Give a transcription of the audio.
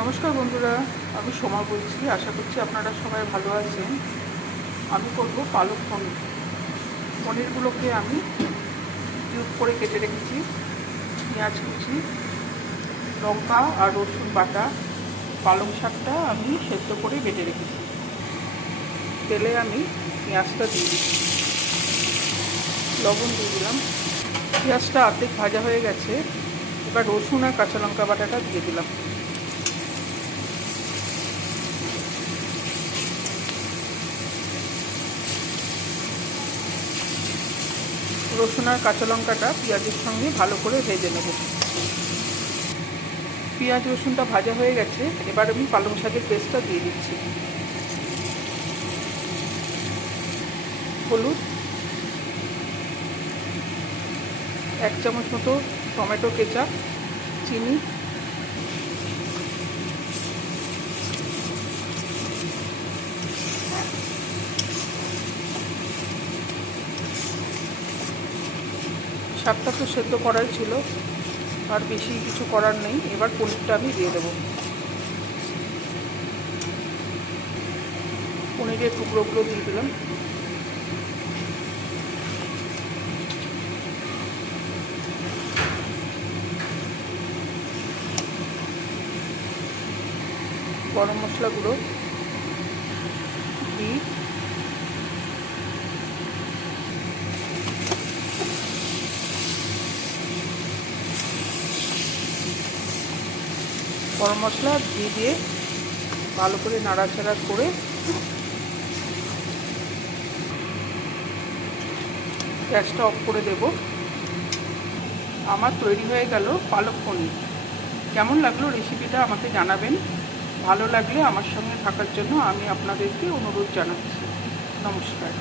নমস্কার বন্ধুরা, আমি সোমা বলছি। আশা করছি আপনারা সবাই ভালো আছেন। আমি করব পালক পনির। পনিরগুলোকে আমি কিউব করে কেটে রেখেছি। পেঁয়াজ কুচি, লঙ্কা আর রসুন বাটা, পালং শাকটা আমি সেদ্ধ করে বেটে রেখেছি। তেলে আমি পেঁয়াজটা দিয়ে দিচ্ছি, লবণ দিয়ে দিলাম। পেঁয়াজটা অর্ধেক ভাজা হয়ে গেছে। এবার রসুন আর কাঁচা লঙ্কা বাটাটা দিয়ে দিলাম। রসুন আর কাঁচা লঙ্কাটা পেঁয়াজের সঙ্গে ভালো করে ভেজে নেব। পেঁয়াজ রসুনটা ভাজা হয়ে গেছে। এবার আমি পালং শাকের পেস্টটা দিয়ে দিচ্ছি। হলুদ, 1 চামচ মতো টমেটো কেচাপ, চিনি, শাকটা তো সেদ্ধ করাই ছিল, আর বেশি কিছু করার নেই। এবার পনিরটা আমি দিয়ে দেবো। পনিরের টুকরোগুলো দিয়ে দিলাম। গরম মশলা গুঁড়ো, ঘি, গরম মশলা দিয়ে ভালো করে নাড়াচাড়া করে গ্যাসটা অফ করে দেব। আমার তৈরি হয়ে গেল পালক পনির। কেমন লাগলো রেসিপিটা আমাকে জানাবেন। ভালো লাগলে আমার সঙ্গে থাকার জন্য আমি আপনাদেরকে অনুরোধ জানাচ্ছি। নমস্কার।